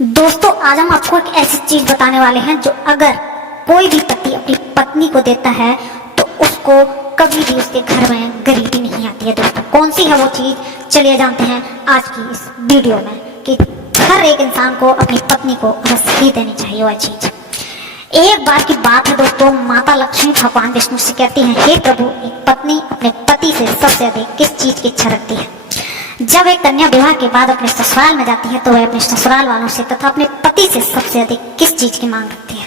दोस्तों आज हम आपको एक ऐसी चीज बताने वाले हैं जो अगर कोई भी पति अपनी पत्नी को देता है तो उसको कभी भी उसके घर में गरीबी नहीं आती है। दोस्तों कौन सी है वो चीज, चलिए जानते हैं आज की इस वीडियो में कि हर एक इंसान को अपनी पत्नी को रस ही देनी चाहिए वह चीज। एक बार की बात है दोस्तों, माता लक्ष्मी भगवान विष्णु से कहती हैं, हे प्रभु, एक पत्नी अपने पति से सबसे अधिक किस चीज की इच्छा रखती है। जब एक कन्या विवाह के बाद अपने ससुराल में जाती है तो वह अपने ससुराल वालों से तथा अपने पति से सबसे अधिक किस चीज की मांग रखती है,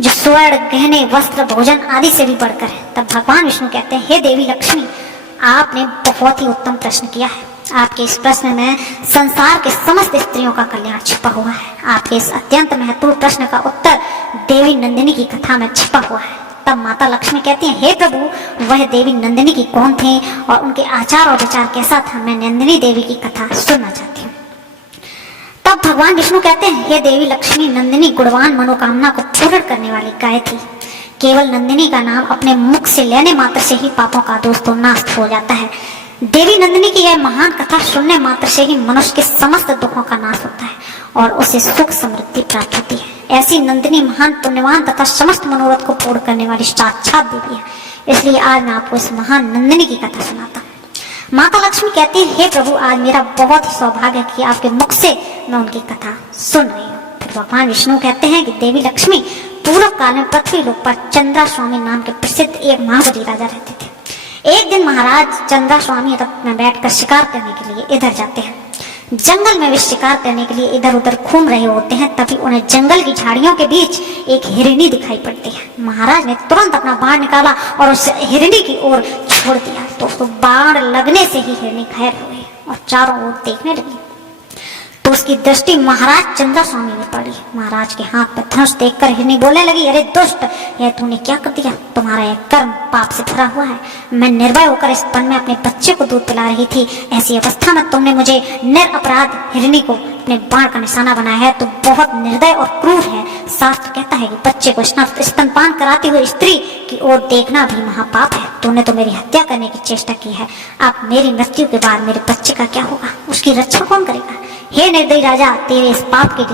जो स्वर्ण, गहने, वस्त्र, भोजन आदि से भी बढ़कर है। तब भगवान विष्णु कहते हैं, हे देवी लक्ष्मी, आपने बहुत ही उत्तम प्रश्न किया है। आपके इस प्रश्न में संसार के समस्त स्त्रियों का कल्याण छिपा हुआ है। आपके इस अत्यंत महत्वपूर्ण प्रश्न का उत्तर देवी नंदिनी की कथा में छिपा हुआ है। तब माता लक्ष्मी कहती हैं, हे प्रभु, वह देवी नंदिनी की कौन थे और उनके आचार और विचार कैसा था, मैं नंदिनी देवी की कथा सुनना चाहती हूँ। तब भगवान विष्णु कहते हैं, हे देवी लक्ष्मी, नंदिनी गुणवान मनोकामना को पूर्ण करने वाली गाय थी। केवल नंदिनी का नाम अपने मुख से लेने मात्र से ही पापों का दोस्तों नाश हो जाता है। देवी नंदिनी की यह महान कथा सुनने मात्र से ही मनुष्य के समस्त दुखों का नाश होता है और उसे सुख समृद्धि प्राप्त होती है। ऐसी नंदिनी महान पुण्यवान तथा समस्त मनोरथ को पूर्ण करने वाली साक्षात देवी है। इसलिए आज मैं आपको इस महान नंदिनी की कथा सुनाता हूँ। माता लक्ष्मी कहती है, हे प्रभु, आज मेरा बहुत ही सौभाग्य है कि आपके मुख से मैं उनकी कथा सुन रही हूँ। फिर भगवान विष्णु कहते हैं कि देवी लक्ष्मी, पूर्व काल में पृथ्वी लोक पर चंद्रा स्वामी नाम के प्रसिद्ध एक महाबली राजा रहते थे। एक दिन महाराज चंद्रा स्वामी रथ में बैठकर शिकार करने के लिए इधर जाते हैं। जंगल में वे शिकार करने के लिए इधर उधर घूम रहे होते हैं, तभी उन्हें जंगल की झाड़ियों के बीच एक हिरनी दिखाई पड़ती है। महाराज ने तुरंत अपना बाण निकाला और उस हिरनी की ओर छोड़ दिया। तो उसको बाण लगने से ही हिरनी घायल हो गई और चारों ओर देखने लगी। तो उसकी दृष्टि महाराज चंद्रा स्वामी में पड़ी। महाराज के हाथ में धनुष देखकर हिरनी बोलने लगी, अरे दुष्ट, यह तूने क्या कर दिया? तुम्हारा यह कर्म पाप से भरा हुआ है। मैं निर्भय होकर इस वन में अपने बच्चे को दूध पिला रही थी, ऐसी अवस्था में तुमने मुझे निरपराध हिरनी को अपने बाण का निशाना बनाया है। तो बहुत निर्दय और क्रूर है। शास्त्र कहता है कि बच्चे को स्तनपान कराती हुई स्त्री की ओर देखना भी महापाप है। तूने तो मेरी हत्या करने की चेष्टा की है। अब मेरी मृत्यु के बाद मेरे बच्चे का क्या होगा? उसकी रक्षा कौन करेगा? हे निर्दयी राजा, तेरे इस पाप के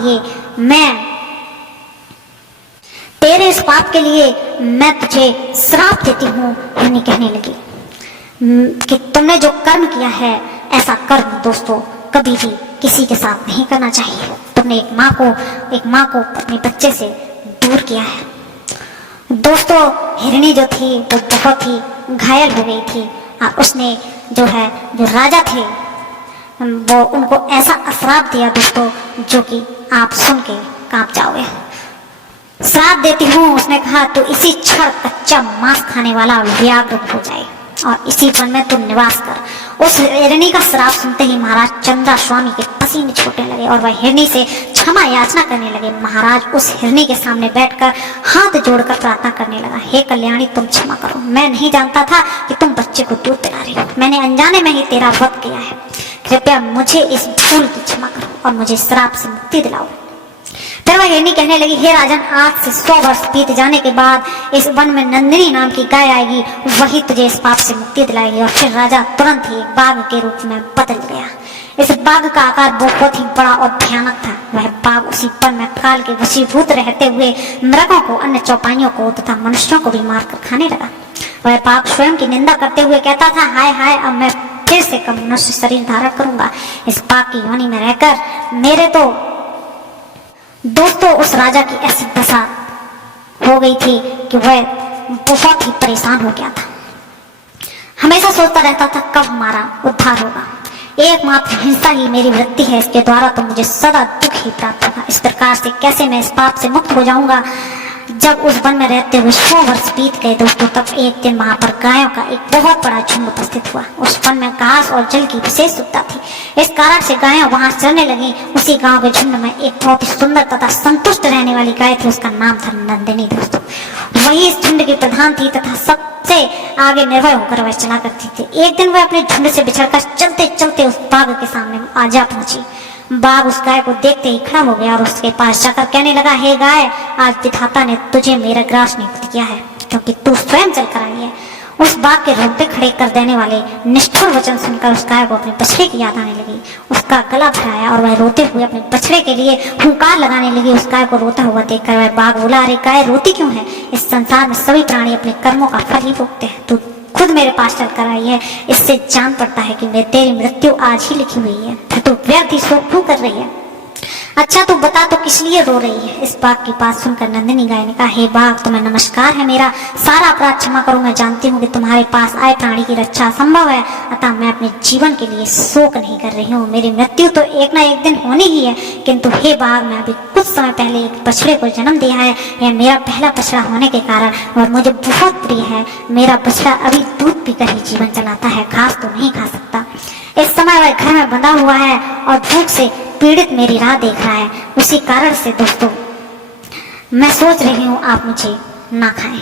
लिए मैं तुझे श्राप देती हूँ। हिरनी कहने लगी कि तुमने जो कर्म किया है, ऐसा कर्म दोस्तों कभी भी किसी के साथ नहीं करना चाहिए। तुमने एक माँ को अपने बच्चे से दूर किया है। दोस्तों हिरनी जो थी वो बहुत ही घायल हो गई थी और उसने जो राजा थे वो उनको ऐसा श्राप दिया दोस्तों, जो कि आप सुन के कांप जाओगे। श्राप देती हूँ, उसने कहा, तो इसी क्षण कच्चा मांस खाने वाला व्याघ्र हो जाए और इसी वन में तुम निवास कर। उस हिरनी का श्राप सुनते ही महाराज चंद्रा स्वामी के पसीने छूटने लगे और वह हिरनी से क्षमा याचना करने लगे। महाराज उस हिरनी के सामने बैठकर हाथ जोड़कर प्रार्थना करने लगा, हे कल्याणी, तुम क्षमा करो। मैं नहीं जानता था कि तुम बच्चे को दूध पिला रही हो। मैंने अनजाने में ही तेरा वध किया है। कृपया मुझे इस भूल की क्षमा करो और मुझे श्राप से मुक्ति दिलाओ। फिर वह हिरनी कहने लगी, हे राजन, आज से 100 वर्ष बीत जाने के बाद इस वन में नंदिनी नाम की गाय आएगी, वही तुझे इस पाप से मुक्ति दिलाएगी। और फिर राजा तुरंत ही बाघ के रूप में बदल गया। इस बाघ का आकार बहुत ही बड़ा और भयानक था। वह बाघ उसी वन में काल के वशीभूत रहते हुए मृगों को, अन्य चौपाइयों को तथा मनुष्यों को भी मारकर खाने लगा। वह बाघ स्वयं की निंदा करते हुए कहता था, हाय हाय, अब मैं फिर से कम मनुष्य शरीर धारण करूंगा। इस बाघ की योनि में रहकर मेरे तो दोस्तों उस राजा की ऐसी दशा हो गई थी कि वह बहुत ही परेशान हो गया था। हमेशा सोचता रहता था कब हमारा उद्धार होगा। एकमात्र हिंसा ही मेरी वृत्ति है, इसके द्वारा तो मुझे सदा दुख ही प्राप्त होगा। इस प्रकार से कैसे मैं इस पाप से मुक्त हो जाऊंगा? जब उस वन में रहते हुए 100 वर्ष बीत गए दोस्तों, तब एक दिन वहां पर गायों का एक बहुत बड़ा झुंड उपस्थित हुआ। उस वन में घास और जल की विशेष सुविधा थी, इस कारण से गायें वहां चरने लगी। उसी गांव के झुंड में एक बहुत ही सुंदर तथा संतुष्ट रहने वाली गाय थी, उसका नाम था नंदिनी दोस्तों। वही इस झुंड की प्रधान थी तथा सबसे आगे निर्भय होकर वह चला करती थी। एक दिन वह अपने झुंड से बिछड़कर चलते चलते उस बाघ के सामने आ जा पहुंची। बाघ उस गाय को देखते ही खड़ा हो गया और उसके पास जाकर कहने लगा, हे गाय, आज विधाता ने तुझे मेरा ग्रास नियुक्त किया है, क्योंकि तू स्वयं चल कर आई है। उस बाघ के रोंगटे खड़े कर देने वाले निष्ठुर वचन सुनकर उस गाय को अपने बछड़े की याद आने लगी। उसका गला भराया और वह रोते हुए अपने बछड़े के लिए हुंकार लगाने लगी। उस गाय को रोता हुआ देखकर वह बाघ बोला, अरे गाय रोती क्यों है? इस संसार में सभी प्राणी अपने कर्मों का फल ही भोगते हैं। तू खुद मेरे पास चल कर आई है, इससे जान पड़ता है कि तेरी मृत्यु आज ही लिखी हुई है, फिर तू व्यर्थ ही शोक क्यों कर रही है? अच्छा तू बता तो किस लिए रो रही है? इस बाघ की बात सुनकर नंदिनी गाय ने कहा, हे बाघ, तुम्हें नमस्कार है, मेरा सारा अपराध क्षमा करो। मैं जानती हूँ कि तुम्हारे पास आए प्राणी की रक्षा असंभव है, अतः मैं अपने जीवन के लिए शोक नहीं कर रही हूँ। मेरी मृत्यु तो एक ना एक दिन होनी ही है, किंतु हे बाघ, मैं अभी कुछ समय पहले एक बछड़े को जन्म दिया है। यह मेरा पहला बछड़ा होने के कारण और मुझे बहुत प्रिय है। मेरा बछड़ा अभी दूध पीकर ही जीवन चलाता है, घास तो नहीं खा सकता। इस समय वह घर में बंधा हुआ है और भूख से पीड़ित मेरी राह देख रहा है। उसी कारण से दोस्तों मैं सोच रही हूँ आप मुझे ना खाएं।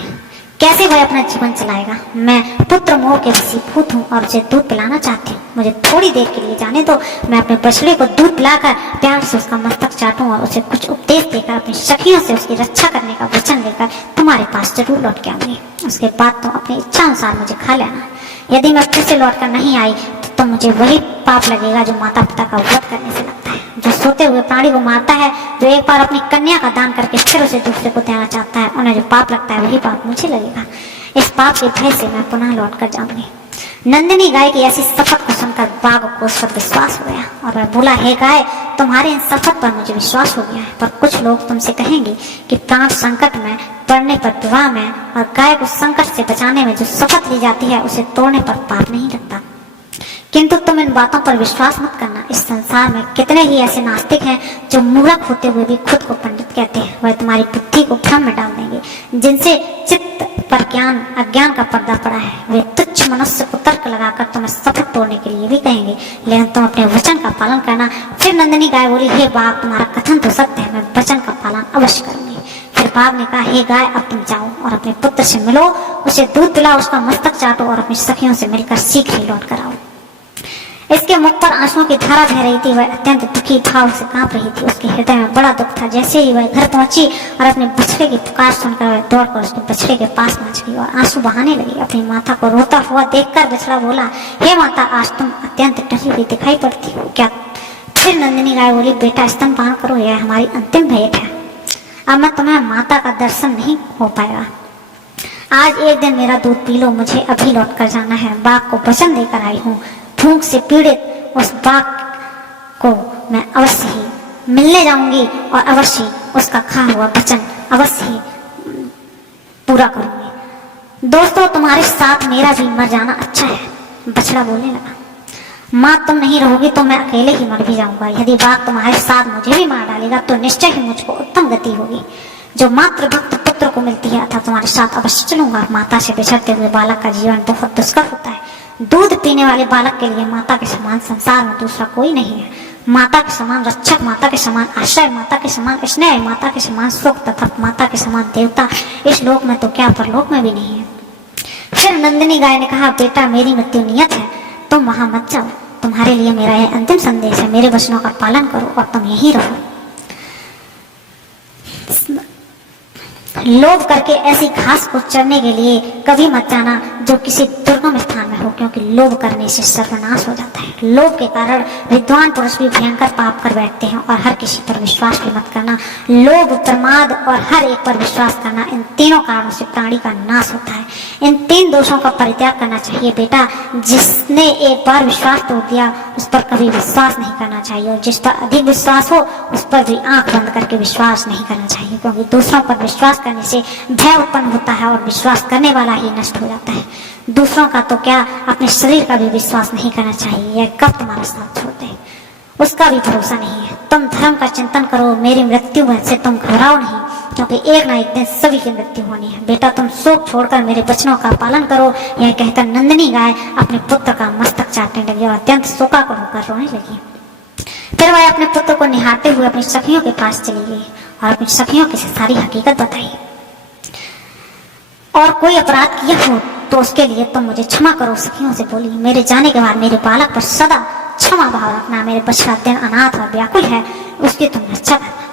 कैसे वह अपना जीवन चलाएगा? मैं पुत्र मोह के वशीभूत हूँ और उसे दूध पिलाना चाहती हूँ। मुझे थोड़ी देर के लिए जाने दो। मैं अपने बछड़े को दूध पिलाकर प्यार से उसका मस्तक चाटूं और उसे कुछ उपदेश देकर अपनी सखियों से उसकी रक्षा करने का वचन लेकर तुम्हारे पास जरूर लौट के आऊंगी। उसके बाद तुम अपनी इच्छा अनुसार मुझे खा लेना। यदि मैं फिर से लौट कर नहीं आई तो मुझे वही पाप लगेगा जो माता पिता का वध करने से लगता है, जो सोते हुए प्राणी को मारता है, जो एक बार अपनी कन्या का दान करके फिर उसे दूसरे को देना चाहता है। उन्हें जो पाप लगता है वही पाप मुझे लगेगा। इस पाप के भय से मैं पुनः लौट कर जाऊंगी। नंदिनी गाय की ऐसी शपथ को सुनकर बाघ को उस पर विश्वास हो गया और वह बोला, हे गाय, तुम्हारे इन शपथ पर मुझे विश्वास हो गया है, पर कुछ लोग तुमसे कहेंगे कि प्राण संकट में पड़ने पर विवाह में और गाय को संकट से बचाने में जो शपथ ली जाती है उसे तोड़ने पर पाप नहीं लगता। किंतु तुम इन बातों पर विश्वास मत करना। इस संसार में कितने ही ऐसे नास्तिक हैं जो मूर्ख होते हुए भी खुद को पंडित कहते हैं। वह तुम्हारी बुद्धि को भ्रम में डाल देंगे। जिनसे चित्त पर ज्ञान अज्ञान का पर्दा पड़ा है, वे तुच्छ मनुष्य को तर्क लगाकर तुम्हें शपथ तोड़ने के लिए भी कहेंगे, लेकिन तुम अपने वचन का पालन करना। फिर नंदिनी गाय बोली, हे बाघ, तुम्हारा कथन तो सत्य है, मैं वचन का पालन अवश्य करूंगी। फिर बाघ ने कहा, हे गाय, अब तुम जाओ और अपने पुत्र से मिलो, उसे दूध पिलाओ, उसका मस्तक चाटो और अपनी सखियों से मिलकर शीघ्र ही लौट कर आओ। इसके मुख पर आंसुओं की धारा बह रही थी। वह अत्यंत दुखी भाव से कांप रही थी। उसके हृदय में बड़ा दुख था। जैसे ही वह घर पहुंची और अपने बछड़े की पुकार सुनकर वह दौड़कर उसके बछड़े के पास पहुंच गई और आंसू बहाने लगी। अपनी माता को रोता हुआ देखकर बछड़ा बोला, हे माता, आज तुम अत्यंत डरी हुई दिखाई पड़ती हो क्या? फिर नंदिनी गाय बोली, बेटा, स्तनपान करो, यह हमारी अंतिम भेंट है। अब मैं तुम्हें माता का दर्शन नहीं हो पाएगा। आज एक दिन मेरा दूध पी लो, मुझे अभी लौट कर जाना है। बाघ को वचन देकर आई हूँ। भूख से पीड़ित उस बाघ को मैं अवश्य ही मिलने जाऊंगी और अवश्य ही उसका खा हुआ वचन अवश्य ही पूरा करूंगी। दोस्तों, तुम्हारे साथ मेरा भी मर जाना अच्छा है। बछड़ा बोलने लगा, माँ, तुम नहीं रहोगी तो मैं अकेले ही मर भी जाऊंगा। यदि बाघ तुम्हारे साथ मुझे भी मार डालेगा तो निश्चय ही मुझको उत्तम गति होगी जो मात्र भक्त पुत्र को मिलती है। अतः तुम्हारे साथ अवश्य चलूंगा। माता से बिछड़ते हुए बालक का जीवन बहुत दुष्कर होता है। दूध पीने वाले बालक के लिए माता के समान संसार में दूसरा कोई नहीं है। माता के समान रक्षक, माता के समान आश्रय, माता के समान स्नेह, माता के समान सुख तथा माता के समान देवता इस लोक में तो क्या परलोक में भी नहीं है। फिर नंदिनी गाय ने कहा, बेटा, मेरी मृत्यु नियत है, तुम वहां मत जाओ। तुम्हारे लिए मेरा यह अंतिम संदेश है। मेरे वचनों का पालन करो और तुम यहीं रहो। लोभ करके ऐसी घास को चरने के लिए कभी मत जाना जो किसी दुर्गम स्थान में हो, क्योंकि लोभ करने से सर्वनाश हो जाता है। लोभ के कारण विद्वान पुरुष भी भयंकर पाप कर बैठते हैं। और हर किसी पर विश्वास भी मत करना। लोभ, प्रमाद और हर एक पर विश्वास करना, इन तीनों कारणों से प्राणी का नाश होता है। इन तीन दोषों का परित्याग करना चाहिए बेटा। जिसने एक बार विश्वास तोड़ दिया उस पर कभी विश्वास नहीं करना चाहिए, और जिस पर अधिक विश्वास हो उस पर भी आंख बंद करके विश्वास नहीं करना चाहिए, क्योंकि दूसरों पर विश्वास करने से भय उत्पन्न होता है और विश्वास करने वाला ही नष्ट हो जाता है। दूसरों का तो क्या, अपने शरीर का भी विश्वास नहीं करना चाहिए। यह कब तुम्हारा साथ छोड़ दे उसका भी भरोसा नहीं है। तुम धर्म का चिंतन करो। मेरी मृत्यु से तुम घबराओ नहीं, क्योंकि एक ना एक दिन सभी की मृत्यु होनी है। बेटा, तुम शोक छोड़कर मेरे वचनों का पालन करो। यह कहकर नंदिनी गाय अपने पुत्र का मस्तक चाटने लगी और अत्यंत शोकाकुल होकर रोने लगी। फिर वह अपने पुत्र को निहारते हुए अपनी सखियों के पास चली गई और अपनी सखियों की सारी हकीकत बताई। और कोई अपराध किया हो तो उसके लिए तुम मुझे क्षमा करो, सखियों से बोली। मेरे जाने के बाद मेरे बालक पर सदा क्षमा भाव रखना। मेरे बछड़ा दिन अनाथ और व्याकुल है, उसकी तुम रक्षा करना।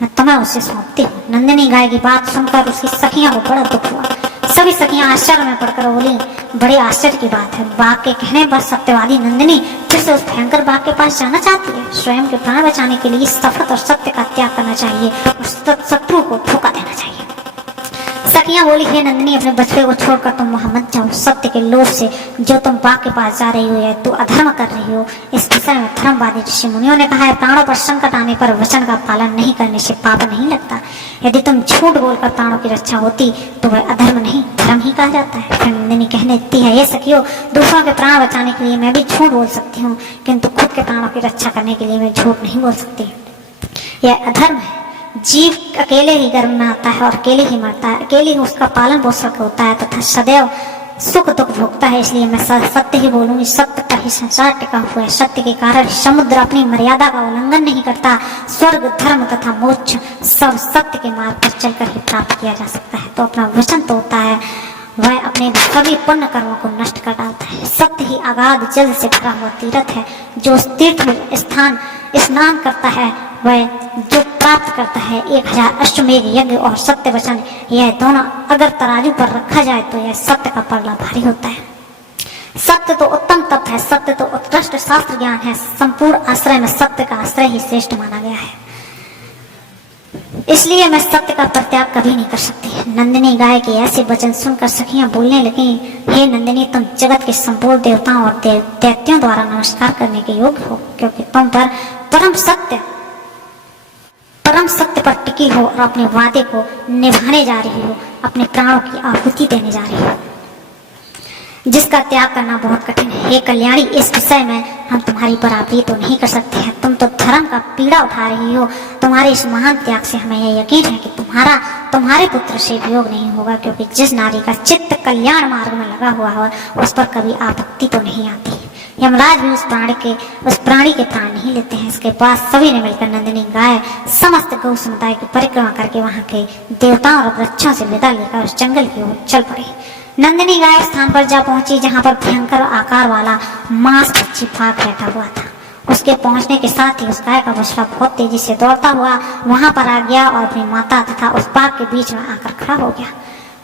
मैं तुम्हें उसे सौंपती हूँ। नंदिनी गाय की बात सुनकर उसकी सखियों को बड़ा दुख हुआ। सभी सखियां आश्चर्य में पड़कर बोली, बड़े आश्चर्य की बात है, बाघ के कहने पर सत्यवादी नंदिनी फिर से उस भयंकर बाघ के पास जाना चाहती है। स्वयं के प्राण बचाने के लिए शपथ और सत्य का त्याग करना चाहिए और शत्रु को धोखा देना चाहिए। सखियां बोली, हे नंदिनी, अपने बछड़े को छोड़कर तुम वहां मत जाओ। सत्य के लोभ से जो तुम बाघ के पास जा रही हो या तू अधर्म कर रही हो। इस विषय में धर्मवादी ऋषि मुनियों ने कहा है, प्राणों पर संकट आने पर वचन का पालन नहीं करने से पाप नहीं लगता। यदि तुम झूठ बोलकर प्राणों की रक्षा होती तो वह अधर्म नहीं धर्म ही कहा जाता है। फिर नंदिनी कहने लगती है, ये सखियों, दूसरों के प्राण बचाने के लिए मैं भी झूठ बोल सकती हूँ, किंतु खुद के प्राणों की रक्षा करने के लिए मैं झूठ नहीं बोल सकती। यह अधर्म है। जीव अकेले ही गर्भ में आता है और अकेले ही मरता है, अकेले ही उसका पालन पोषण होता है तथा सदैव सुख दुख भोगता है। इसलिए मैं सत्य ही बोलूंगी। सत्य पर ही संसार टिका हुआ है। सत्य के कारण समुद्र अपनी मर्यादा का उल्लंघन नहीं करता। स्वर्ग, धर्म तथा मोक्ष सब सत्य के मार्ग पर चलकर ही प्राप्त किया जा सकता है। तो अपना वचन तोड़ता है वह अपने सभी पुण्य कर्मों को नष्ट कर डालता है। सत्य ही अगाध जल से भरा हुआ तीर्थ है। जो उस तीर्थ में स्नान करता है वह जो प्राप्त करता है 1000 अश्वमेध यज्ञ और सत्य वचन, यह दोनों अगर तराजू पर रखा जाए तो यह सत्य का पलड़ा भारी होता है। सत्य तो उत्तम तप है। सत्य तो उत्कृष्ट शास्त्र ज्ञान है। संपूर्ण आश्रय में सत्य का आश्रय ही श्रेष्ठ माना गया है। इसलिए मैं सत्य का परित्याग कभी नहीं कर सकती। नंदिनी गाय के ऐसे वचन सुनकर सखियां बोलने लगी, हे नंदिनी, तुम जगत के संपूर्ण देवताओं और दैत्यों द्वारा नमस्कार करने के योग्य हो, क्योंकि तुम पर परम सत्य पर टिकी हो और अपने वादे को निभाने जा रही हो, अपने प्राणों की आहुति देने जा रही हो, जिसका त्याग करना बहुत कठिन है। हे कल्याणी, इस विषय में हम तुम्हारी बराबरी तो नहीं कर सकते हैं। तुम तो धर्म का पीड़ा उठा रही हो। तुम्हारे इस महान त्याग से हमें यह यकीन है कि तुम्हारे पुत्र से वियोग नहीं होगा, क्योंकि जिस नारी का चित्त कल्याण मार्ग में लगा हुआ हो उस पर कभी आपत्ति तो नहीं आती। यमराज भी उस प्राणी के प्राण नहीं लेते हैं। इसके बाद सभी ने मिलकर नंदिनी गाय समस्त गौ समुदाय की परिक्रमा करके वहां के देवताओं और वृक्षों से विदा लेकर उस जंगल की ओर चल पड़ी। नंदिनी गाय स्थान पर जा पहुंची जहां पर भयंकर आकार वाला मांस पक्षी बाघ बैठा हुआ था। उसके पहुंचने के साथ ही उस गाय का बछड़ा बहुत तेजी से दौड़ता हुआ वहां पर आ गया और अपनी माता तथा उस बाघ के बीच में आकर खड़ा हो गया।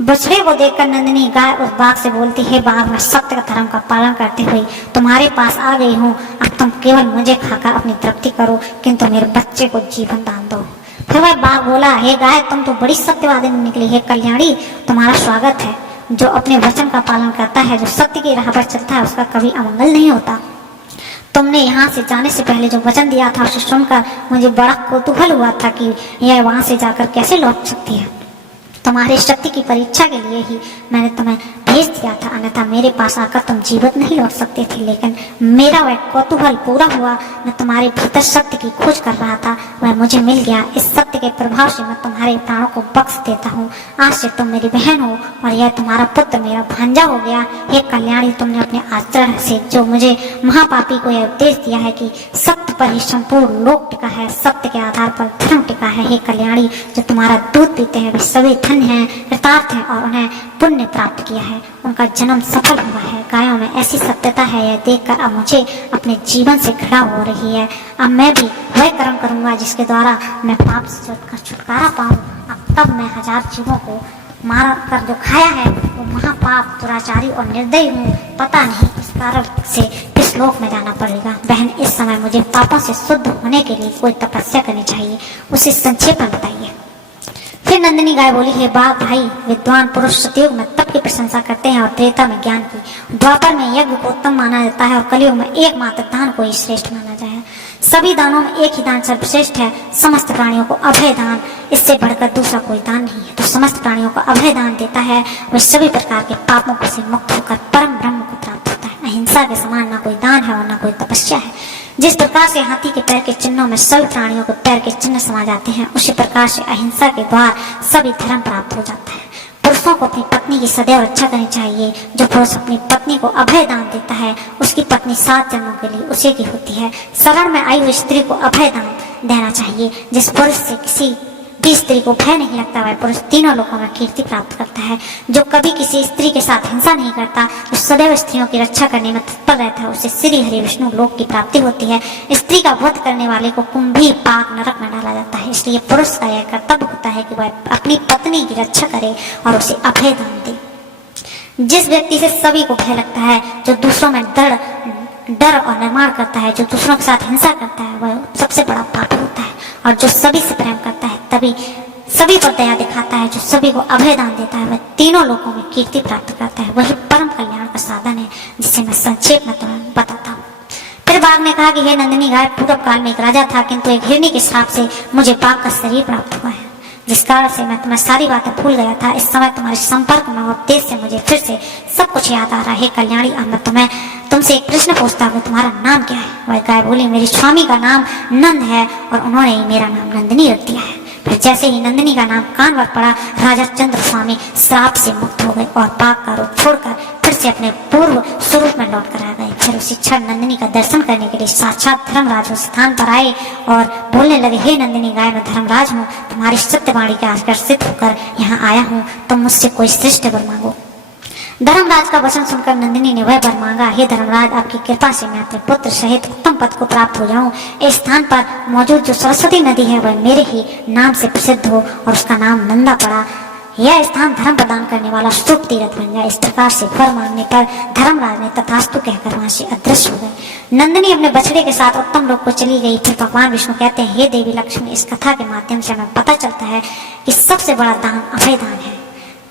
बछड़े को देखकर नंदिनी गाय उस बाघ से बोलती, हे बाघ, मैं सत्य का धर्म का पालन करते हुए तुम्हारे पास आ गई हूँ। अब तुम केवल मुझे खाकर अपनी तृप्ति करो, किंतु मेरे बच्चे को जीवन दान दो। फिर वह बाघ बोला, हे गाय, तुम तो बड़ी सत्यवादी निकली। हे कल्याणी, तुम्हारा स्वागत है। जो अपने वचन का पालन करता है, जो सत्य की राह पर चलता है, उसका कभी अमंगल नहीं होता। तुमने यहाँ से जाने से पहले जो वचन दिया था उसे सुनकर मुझे बड़ा कौतूहल हुआ था कि यह वहां से जाकर कैसे लौट सकती है। तुम्हारी शक्ति की परीक्षा के लिए ही मैंने तुम्हें भेज दिया था, अन्यथा मेरे पास आकर तुम जीवित नहीं लौट सकते थे। लेकिन मेरा वह कौतूहल पूरा हुआ। मैं तुम्हारे भीतर सत्य की खोज कर रहा था, वह मुझे मिल गया। इस सत्य के प्रभाव से मैं तुम्हारे प्राणों को बख्श देता हूँ। आज से तुम मेरी बहन हो और यह तुम्हारा पुत्र मेरा भांजा हो गया। हे कल्याणी, तुमने अपने आचरण से जो मुझे महापापी को यह उपदेश दिया है कि सत्य पर ही संपूर्ण लोक टिका है, सत्य के आधार पर धर्म टिका है। हे कल्याणी, जो तुम्हारा दूध पीते हैं वे सभी धन्य हैं, कृतार्थ हैं और उन्हें पुण्य प्राप्त किया है। उनका जन्म सफल हुआ है। गायों में ऐसी सत्यता है, यह देखकर अब मुझे अपने जीवन से घृणा हो रही है। अब मैं भी वह कर्म करूंगा जिसके द्वारा मैं पाप से छुटकारा पाऊं। अब तब मैं 1000 जीवों को मार कर जो खाया है वो महापाप, दुराचारी और निर्दयी हूँ। पता नहीं इस कारण से किस लोक में जाना पड़ेगा। बहन, इस समय मुझे पापों से शुद्ध होने के लिए कोई तपस्या करनी चाहिए, उसे संक्षेप में बताइए। फिर नंदिनी गाय बोली, हे बाघ भाई, विद्वान पुरुष सतयुग में तप की प्रशंसा करते हैं और त्रेता में ज्ञान की। द्वापर में यज्ञ को उत्तम माना जाता है और कलयुग में एकमात्र दान को ही श्रेष्ठ माना जाए। सभी दानों में एक ही दान सर्वश्रेष्ठ है, समस्त प्राणियों को अभय दान। इससे बढ़कर दूसरा कोई दान नहीं है। तो समस्त प्राणियों को अभय दान देता है, वह सभी प्रकार के पापों से मुक्त होकर परम ब्रह्म को प्राप्त होता है। अहिंसा के समान न कोई दान है और न कोई तपस्या है। जिस प्रकार से हाथी के पैर के चिन्हों में सभी प्राणियों के पैर के चिन्ह समा जाते हैं, उसी प्रकार से अहिंसा के द्वारा सभी धर्म प्राप्त हो जाता है। पुरुषों को अपनी पत्नी की सदैव रक्षा करनी चाहिए। जो पुरुष अपनी पत्नी को अभय दान देता है उसकी पत्नी 7 जन्मों के लिए उसी की होती है। शरण में आई हुई स्त्री को अभय दान देना चाहिए। जिस पुरुष से किसी भी स्त्री को भय नहीं लगता वह पुरुष तीनों लोकों में कीर्ति प्राप्त करता है। जो कभी किसी स्त्री के साथ हिंसा नहीं करता, जो सदैव स्त्रियों की रक्षा करने में तत्पर रहता है, उसे श्री हरि विष्णु लोक की प्राप्ति होती है। स्त्री का वध करने वाले को कुंभी पाक नरक में डाला जाता है। इसलिए पुरुष का यह कर्तव्य होता है कि वह अपनी पत्नी की रक्षा करे और उसे अभय दान दे। जिस व्यक्ति से सभी को भय लगता है, जो दूसरों में डर और निर्माण करता है, जो दूसरों के साथ हिंसा करता है, वह सबसे बड़ा पापी होता है। और जो सभी से प्रेम करता है, तभी सभी पर दया दिखाता है, जो सभी को अभय दान देता है, वह तीनों लोगों में कीर्ति प्राप्त करता है। वही परम कल्याण का साधन है, जिसे मैं संक्षेप में तुम्हें बताता हूँ। फिर बाघ ने कहा कि हे नंदिनी गाय, पूर्व काल में एक राजा था, किंतु एक हिरनी के श्राप से मुझे बाघ का शरीर प्राप्त हुआ है, जिस कारण से मैं तुम्हें सारी बातें भूल गया था। इस समय तुम्हारे संपर्क में और उपदेश से मुझे फिर से सब कुछ याद आ रहा है। कल्याणी, अब मैं तुमसे एक प्रश्न पूछता हूँ, तुम्हारा नाम क्या है? वह गाय बोली, मेरी स्वामी का नाम नंद है और उन्होंने ही मेरा नाम नंदिनी रख दिया है। फिर जैसे ही नंदिनी का नाम कान पर पड़ा, राजा चंद्र स्वामी श्राप से मुक्त हो गए और बाघ का रूप छोड़कर फिर से अपने पूर्व स्वरूप में लौट कर आ गए। फिर उसी क्षण नंदिनी का दर्शन करने के लिए साक्षात धर्मराज उस स्थान पर आए और बोलने लगे, हे नंदिनी गाय, मैं धर्मराज हूँ, तुम्हारी सत्यवाणी के आकर्षित होकर यहाँ आया हूँ, तुम मुझसे कोई श्रेष्ठ वर मांगो। धर्मराज का वचन सुनकर नंदिनी ने वह वर मांगा, हे धर्मराज, आपकी कृपा से मैं अपने पुत्र सहित उत्तम पद को प्राप्त हो जाऊं। इस स्थान पर मौजूद जो सरस्वती नदी है, वह मेरे ही नाम से प्रसिद्ध हो और उसका नाम नंदा पड़ा। यह स्थान धर्म प्रदान करने वाला शुभ तीर्थ बन जाए। इस प्रकार से वर मांगने पर धर्मराज ने तथास्तु कहकर वहां से अदृश्य हो गए। नंदिनी अपने बछड़े के साथ उत्तम लोक को चली गई। फिर भगवान विष्णु कहते हैं, हे देवी लक्ष्मी, इस कथा के माध्यम से हमें पता चलता है कि सबसे बड़ा दान अभय दान है।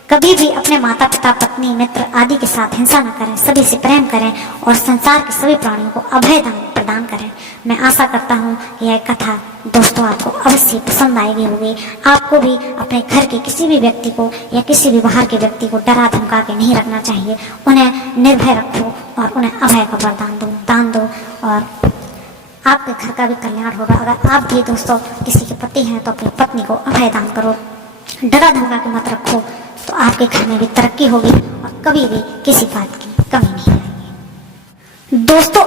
कभी भी अपने माता पिता, पत्नी, मित्र आदि के साथ हिंसा न करें, सभी से प्रेम करें और संसार के सभी प्राणियों को अभय दान प्रदान करें। मैं आशा करता हूँ कि यह कथा दोस्तों आपको अवश्य पसंद आएगी होगी। आपको भी अपने घर के किसी भी व्यक्ति को या किसी भी बाहर के व्यक्ति को डरा धमका के नहीं रखना चाहिए। उन्हें निर्भय रखो और उन्हें अभय का वरदान दो, दान दो, और आपके घर का भी कल्याण होगा। अगर आप भी दोस्तों किसी के पति हैं तो अपनी पत्नी को अभय दान करो, डरा धमका के मत रखो, तो आपके घर में भी तरक्की होगी और कभी भी किसी बात की कमी नहीं आएगी। दोस्तों